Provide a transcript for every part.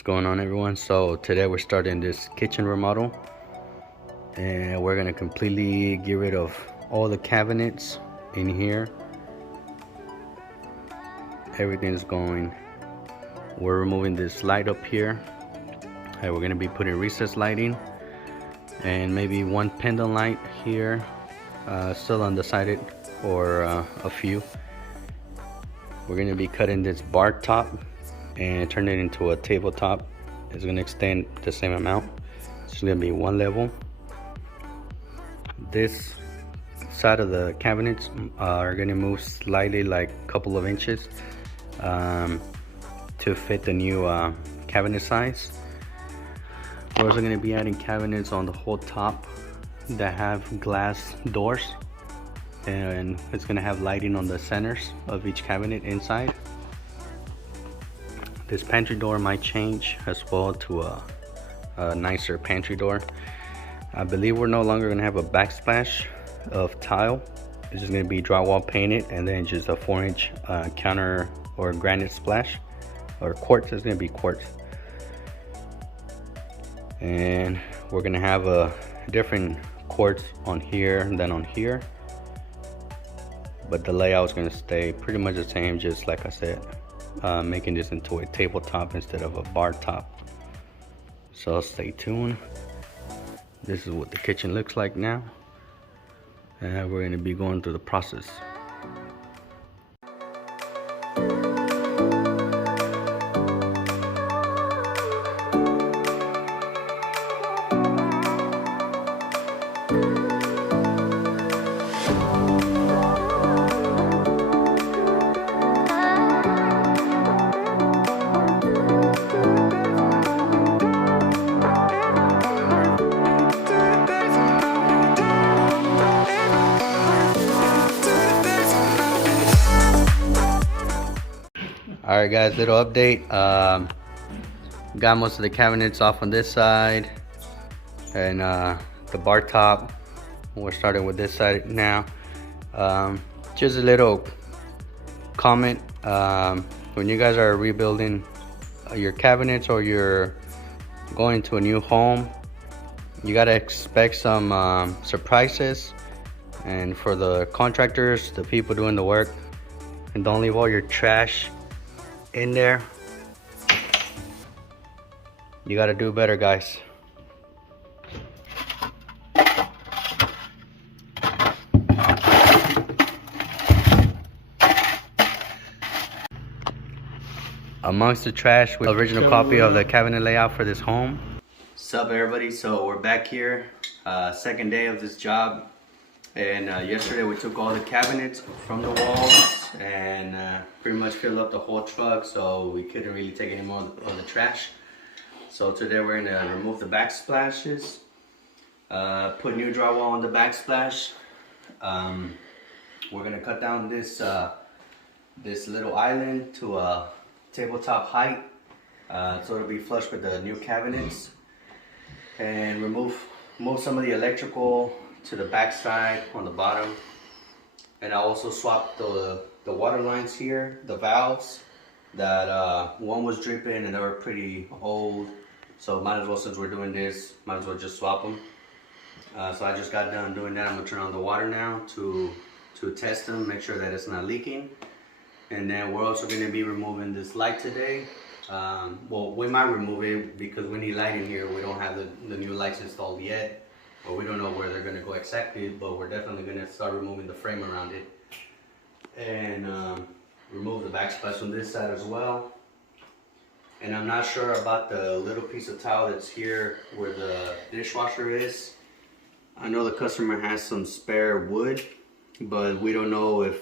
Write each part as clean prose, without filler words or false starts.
What's going on, everyone? So today we're starting this kitchen remodel, and we're gonna completely get rid of all the cabinets in here. Everything's going. We're removing this light up here, and we're gonna be putting recessed lighting and maybe one pendant light here, still undecided, or a few. We're gonna be cutting this bar top and turn it into a tabletop. It's gonna extend the same amount. It's gonna be one level. This side of the cabinets are gonna move slightly, like a couple of inches, to fit the new cabinet size. We're also gonna be adding cabinets on the whole top that have glass doors, and it's gonna have lighting on the centers of each cabinet inside. This pantry door might change as well to a nicer pantry door. I believe we're no longer gonna have a backsplash of tile. It's just gonna be drywall painted and then just a 4-inch counter or granite splash, or quartz. It's gonna be quartz. And we're gonna have a different quartz on here than on here, but the layout is gonna stay pretty much the same, just like I said. Making this into a tabletop instead of a bar top. So stay tuned. This is what the kitchen looks like now, and we're going to be going through the process. Alright guys, little update. Got most of the cabinets off on this side, and the bar top. We're starting with this side now. Just a little comment. When you guys are rebuilding your cabinets or you're going to a new home, you gotta expect some surprises. And for the contractors, the people doing the work, and don't leave all your trash in there. You gotta do better, guys. Amongst the trash, with the original copy of the cabinet layout for this home. Sup everybody, so we're back here, second day of this job. And yesterday we took all the cabinets from the walls and pretty much filled up the whole truck, so we couldn't really take any more of the trash. So today we're gonna remove the backsplashes, put new drywall on the backsplash. We're gonna cut down this this little island to a tabletop height, so it'll be flush with the new cabinets, and remove some of the electrical to the back side on the bottom. And I also swapped the water lines here, the valves, that one was dripping and they were pretty old, so might as well, since we're doing this, might as well just swap them. So I just got done doing that. I'm gonna turn on the water now to test them, make sure that it's not leaking. And then we're also gonna be removing this light today. Well, we might remove it because we need light in here. We don't have the new lights installed yet, or we don't know where they're gonna go exactly, but we're definitely gonna start removing the frame around it. And remove the backsplash from this side as well. And I'm not sure about the little piece of tile that's here where the dishwasher is. I know the customer has some spare wood, but we don't know if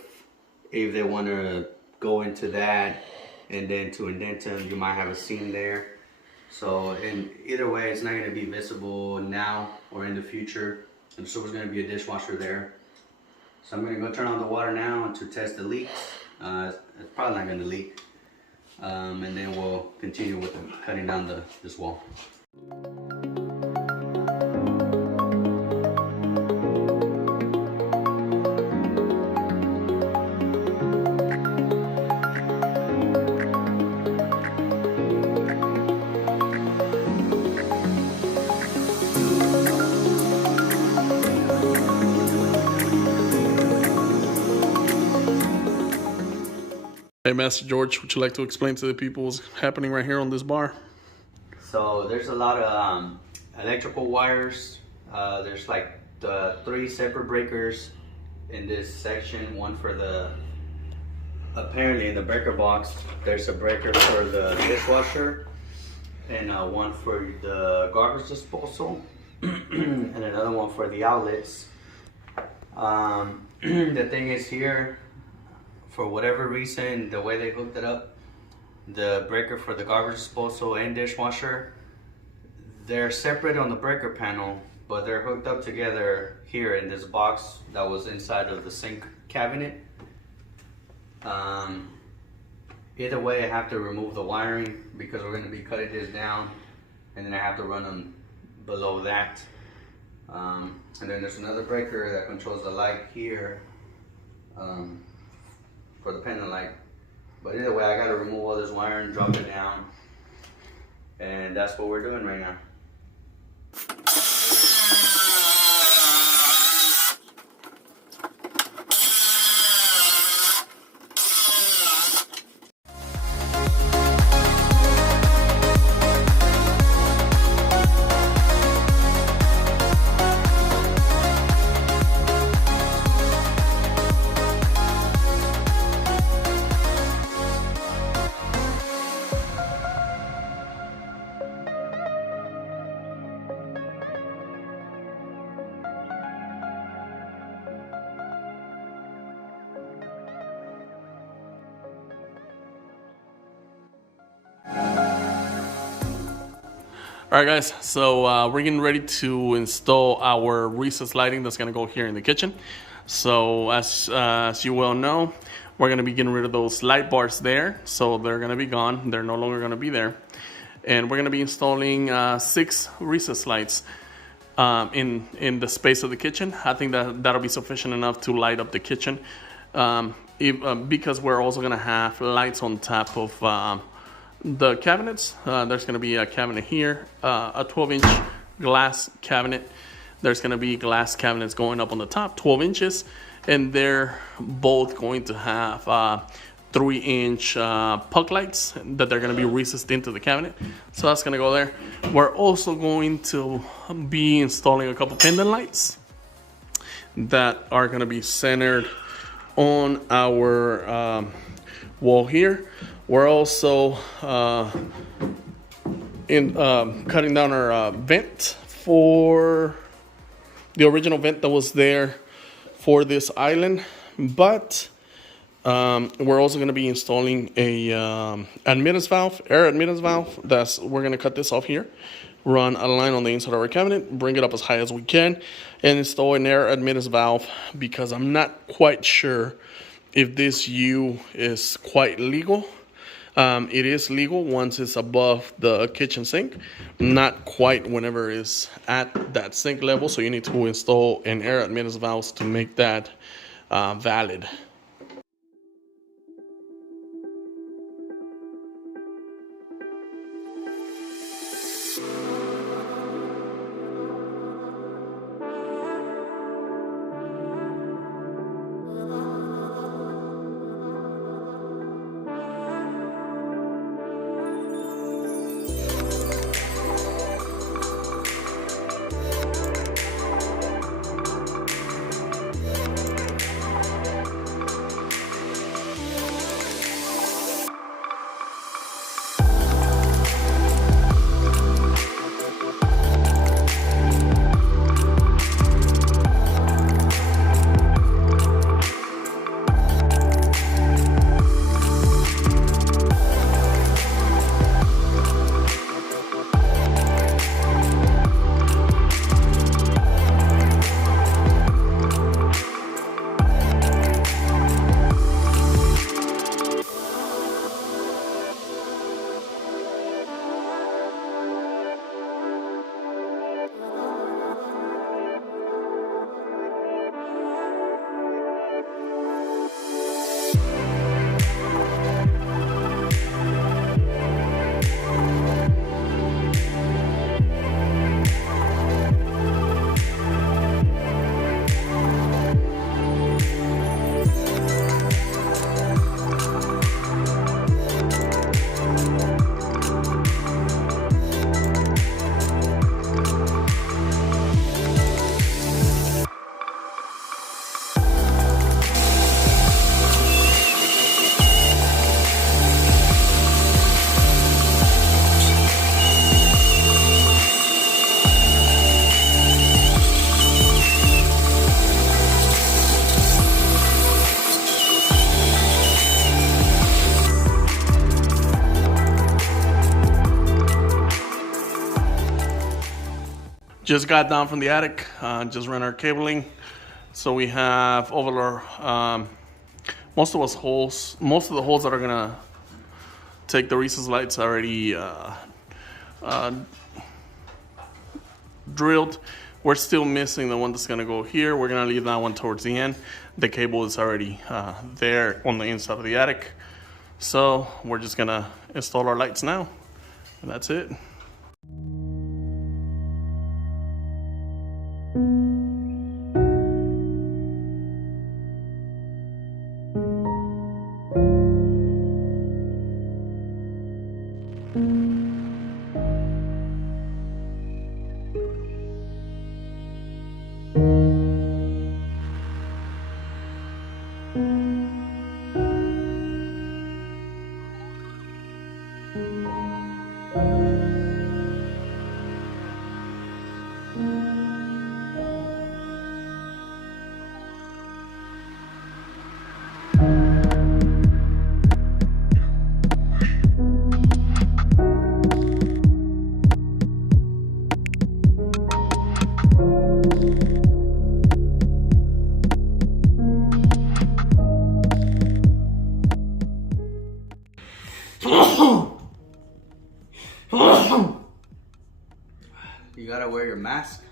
they want to go into that, and then to indent them, you might have a seam there. So in either way, it's not going to be visible now or in the future. And so there's going to be a dishwasher there. So I'm going to go turn on the water now to test the leaks. It's probably not going to leak. And then we'll continue with cutting down this wall. Hey, Master George, would you like to explain to the people what's happening right here on this bar? So there's a lot of electrical wires. There's like 3 separate breakers in this section. One for the, apparently in the breaker box, there's a breaker for the dishwasher and one for the garbage disposal and another one for the outlets. The thing is here, for whatever reason, the way they hooked it up, the breaker for the garbage disposal and dishwasher, they're separate on the breaker panel, but they're hooked up together here in this box that was inside of the sink cabinet. Either way, I have to remove the wiring because we're going to be cutting this down, and then I have to run them below that. And then there's another breaker that controls the light here for the pendant light. But either way, I got to remove all this wiring, drop it down, and that's what we're doing right now. All right, guys, so we're getting ready to install our recessed lighting that's gonna go here in the kitchen. So as you well know, we're gonna be getting rid of those light bars there. So they're gonna be gone, they're no longer gonna be there. And we're gonna be installing 6 recessed lights in the space of the kitchen. I think that'll be sufficient enough to light up the kitchen. Because we're also gonna have lights on top of the cabinets. There's going to be a cabinet here, a 12-inch glass cabinet. There's going to be glass cabinets going up on the top, 12 inches, and they're both going to have 3-inch puck lights that they're going to be recessed into the cabinet. So that's going to go there. We're also going to be installing a couple pendant lights that are going to be centered on our wall here. We're also cutting down our vent for the original vent that was there for this island, but we're also going to be installing a admittance valve, air admittance valve. We're going to cut this off here, run a line on the inside of our cabinet, bring it up as high as we can, and install an air admittance valve because I'm not quite sure if this U is quite legal. It is legal once it's above the kitchen sink, not quite whenever it's at that sink level. So you need to install an air admittance valve to make that valid. Just got down from the attic, just ran our cabling. So we have over most of the holes that are gonna take the recessed lights already drilled. We're still missing the one that's gonna go here. We're gonna leave that one towards the end. The cable is already there on the inside of the attic. So we're just gonna install our lights now, and that's it. You gotta wear your mask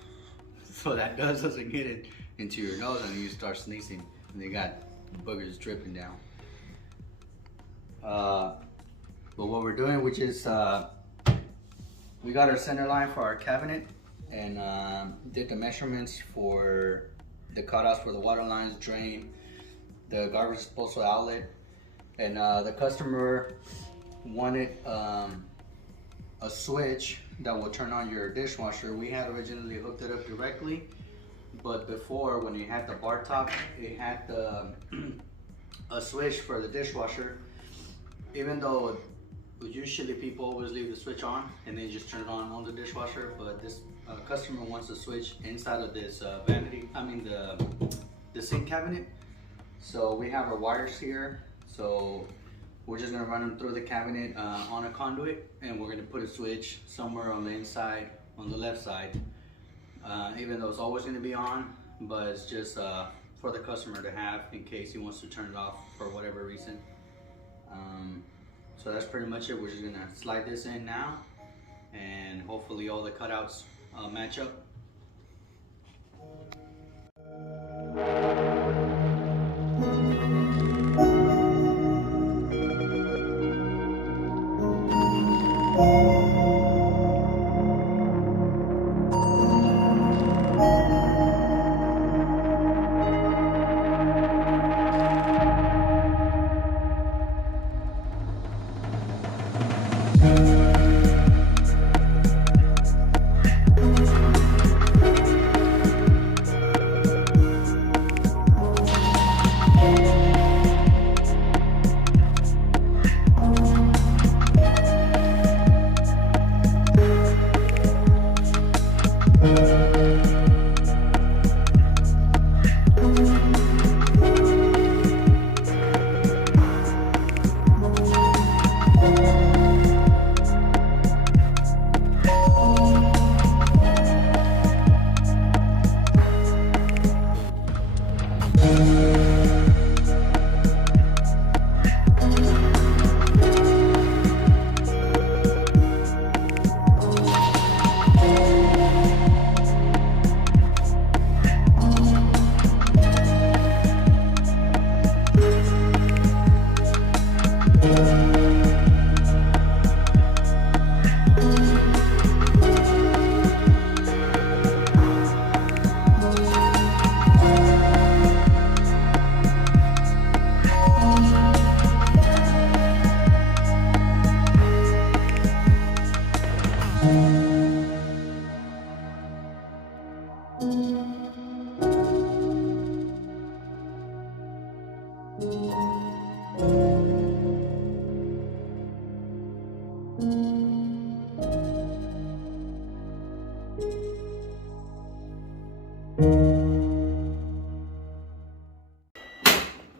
so that dust doesn't get it into your nose and you start sneezing and you got boogers dripping down. But what we're doing, which is we got our center line for our cabinet and did the measurements for the cutouts for the water lines, drain, the garbage disposal outlet, and the customer wanted a switch that will turn on your dishwasher. We had originally hooked it up directly, but before, when it had the bar top, it had the a switch for the dishwasher. Even though usually people always leave the switch on and then just turn it on the dishwasher, but this customer wants a switch inside of this the sink cabinet. So we have our wires here. So we're just gonna run them through the cabinet on a conduit, and we're gonna put a switch somewhere on the inside, on the left side. Even though it's always gonna be on, but it's just for the customer to have in case he wants to turn it off for whatever reason. So that's pretty much it. We're just gonna slide this in now, and hopefully all the cutouts match up.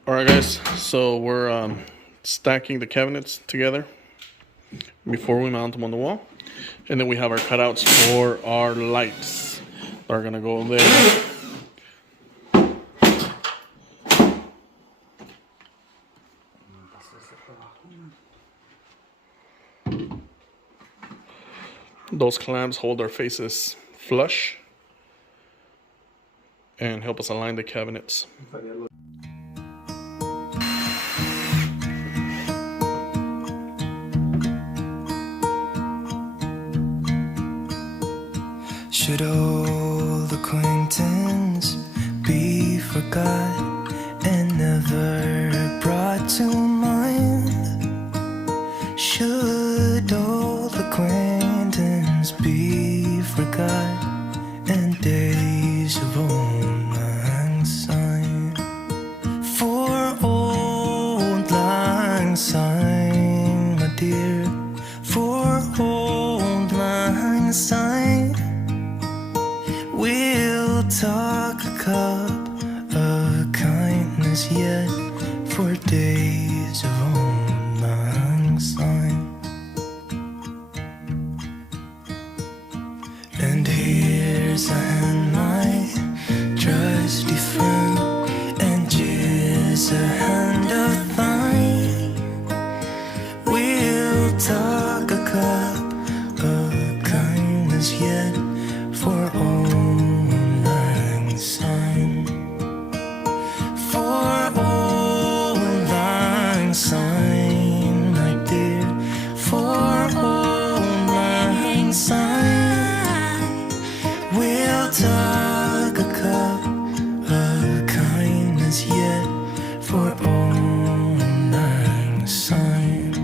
Alright guys, so we're stacking the cabinets together before we mount them on the wall. And then we have our cutouts for our lights. are gonna go there. Those clamps hold our faces flush and help us align the cabinets. Should old acquaintance be forgot and never brought to mind? Should old acquaintance be forgot and days of old lang syne? For old lang syne, my dear, for old lang syne, we'll talk a cup of kindness yet for days of old lang syne. And here's a hand, my trusty friend, and here's a hand of thine. We'll talk a cup of kindness yet for old lang syne. For old lang syne, my dear, for old lang syne, we'll talk a cup of kindness yet for old lang syne.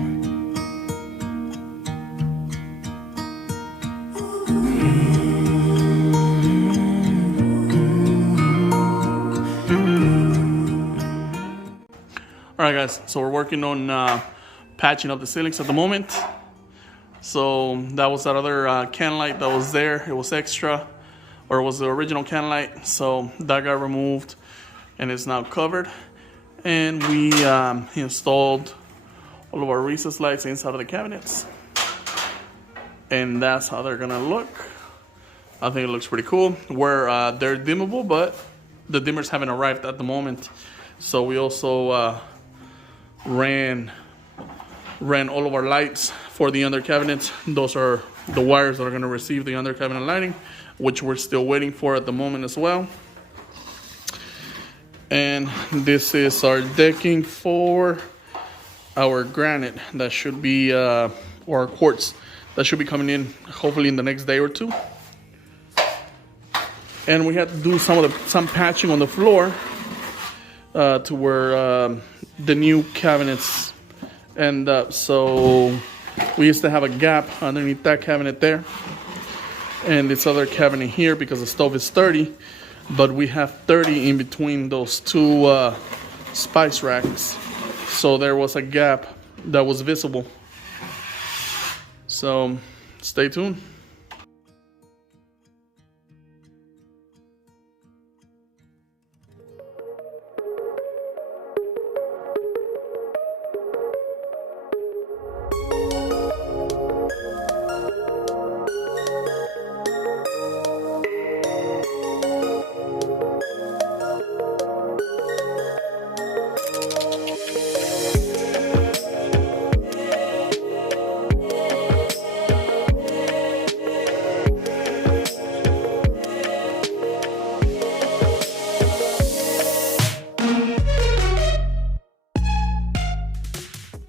Alright guys, so we're working on patching up the ceilings at the moment. So that was that other can light that was there. It was extra, or it was the original can light. So that got removed and it's now covered. And we installed all of our recessed lights inside of the cabinets. And that's how they're gonna look. I think it looks pretty cool. They're dimmable, but the dimmers haven't arrived at the moment. So we also ran all of our lights for the under cabinets. Those are the wires that are going to receive the under cabinet lighting, which we're still waiting for at the moment as well. And this is our decking for our granite that should be, or our quartz that should be coming in hopefully in the next day or two. And we had to do some patching on the floor to where the new cabinets end up. So we used to have a gap underneath that cabinet there and this other cabinet here because the stove is 30, but we have 30 in between those two spice racks. So there was a gap that was visible. So stay tuned.